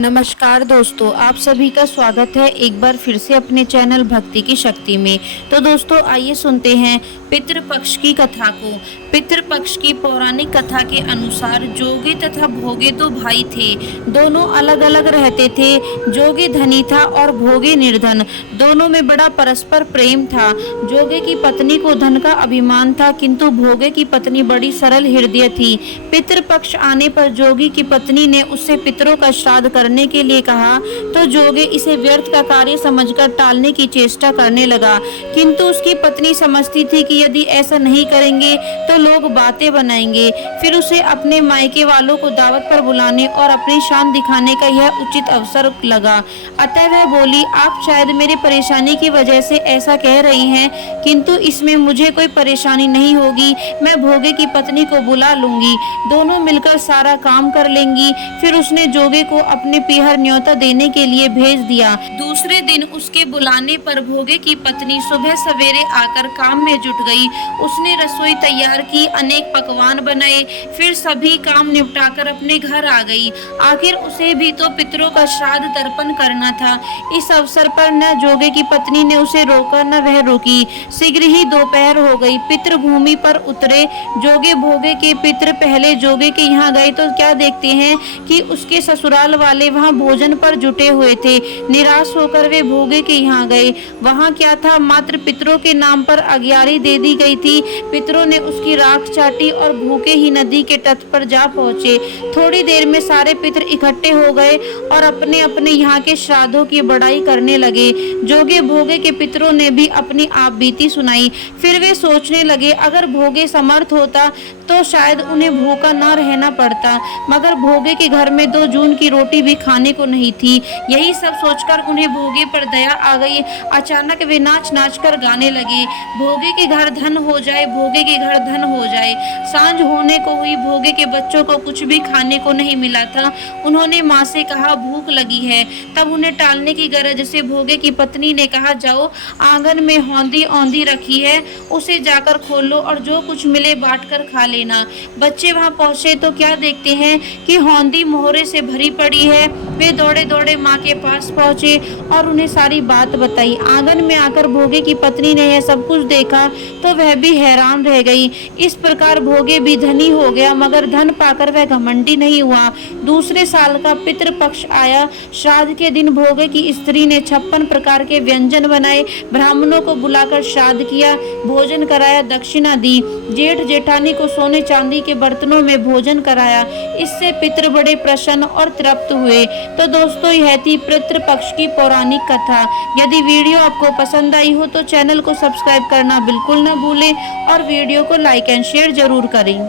नमस्कार दोस्तों, आप सभी का स्वागत है एक बार फिर से अपने चैनल भक्ति की शक्ति में। तो दोस्तों आइए सुनते हैं पितृपक्ष की कथा को। पितृपक्ष की पौराणिक कथा के अनुसार जोगी तथा भोगे तो भाई थे। दोनों अलग अलग रहते थे। जोगी धनी था और भोगे निर्धन। दोनों में बड़ा परस्पर प्रेम था। जोगे की पत्नी को धन का अभिमान था, किंतु भोगे की पत्नी बड़ी सरल हृदय थी। पितृपक्ष आने पर जोगी की पत्नी ने उससे पितरों का श्राद्ध करने के लिए कहा तो जोगे इसे व्यर्थ का कार्य समझकर टालने की चेष्टा करने लगा, किंतु उसकी पत्नी समझती थी कि यदि ऐसा नहीं करेंगे तो लोग बातें बनाएंगे। फिर उसे अपने मायके वालों को दावत पर बुलाने और अपनी शान दिखाने का यह उचित अवसर लगा। अतः वह बोली, आप शायद मेरी परेशानी की वजह से ऐसा कह रही हैं, किंतु इसमें मुझे कोई परेशानी नहीं होगी। मैं भोगे की पत्नी को बुला लूंगी, दोनों मिलकर सारा काम कर लेंगी। फिर उसने जोगे को अपने पीहर न्योता देने के लिए भेज दिया। दूसरे दिन उसके बुलाने पर भोगे की पत्नी सुबह सवेरे आकर काम में जुट गई। उसने रसोई तैयार की, अनेक पकवान बनाए, फिर सभी काम निपटाकर अपने घर आ गई। आखिर उसे भी तो पितरों का श्राद्ध तर्पण करना था। इस अवसर पर न जोगे की पत्नी ने उसे रोका न वह रोकी। शीघ्र ही दोपहर हो गई। पितृ भूमि पर उतरे। जोगे भोगे के पितृ पहले जोगे के यहाँ गए तो क्या देखते हैं कि उसके ससुराल वाले वहाँ भोजन पर जुटे हुए थे। निराश होकर वे भोगे के यहाँ गए। वहाँ क्या था, मात्र पितरों के नाम पर अग्यारी दे दी गई थी। पितरों ने उसकी राख चाटी और भूखे ही नदी के तट पर जा पहुँचे। थोड़ी देर में सारे पितर इकट्ठे हो गए और अपने अपने यहाँ के श्राद्धों की बड़ाई करने लगे। जोगे भोगे के पितरों ने भी अपनी आप बीती सुनाई। फिर वे सोचने लगे, अगर भोगे समर्थ होता तो शायद उन्हें भूखा न रहना पड़ता, मगर भोगे के घर में 2 जून की रोटी भी खाने को नहीं थी। यही सब सोचकर उन्हें भोगे पर दया आ गई। अचानक वे नाच नाच कर गाने लगे, भोगे के घर धन हो जाए, भोगे के घर धन हो जाए। सांझ होने को हुई। भोगे के बच्चों को कुछ भी खाने को नहीं मिला था। उन्होंने माँ से कहा, भूख लगी है। तब उन्हें टालने की गरज से भोगे की पत्नी ने कहा, जाओ, आंगन में हौंदी औंधी रखी है, उसे जाकर खोलो और जो कुछ मिले बांट कर खा लेना। बच्चे वहां पहुंचे तो क्या देखते हैं कि हौंदी मोहरे से भरी पड़ी है। वे दौड़े दौड़े माँ के पास पहुंचे और उन्हें सारी बात बताई। आंगन में आकर भोगे की पत्नी ने यह सब कुछ देखा तो वह भी हैरान रह गई। इस प्रकार भोगे भी धनी हो गया, मगर धन पाकर वह घमंडी नहीं हुआ। दूसरे साल का पितृपक्ष आया। श्राद्ध के दिन भोगे की स्त्री ने 56 प्रकार के व्यंजन बनाए, ब्राह्मणों को बुलाकर श्राद्ध किया, भोजन कराया, दक्षिणा दी। जेठ जेठानी को सोने चांदी के बर्तनों में भोजन कराया। इससे पितृ बड़े प्रसन्न और तृप्त हुए। तो दोस्तों यह थी पितृपक्ष की पौराणिक कथा। यदि वीडियो आपको पसंद आई हो तो चैनल को सब्सक्राइब करना बिल्कुल न भूलें और वीडियो को लाइक एंड शेयर जरूर करें।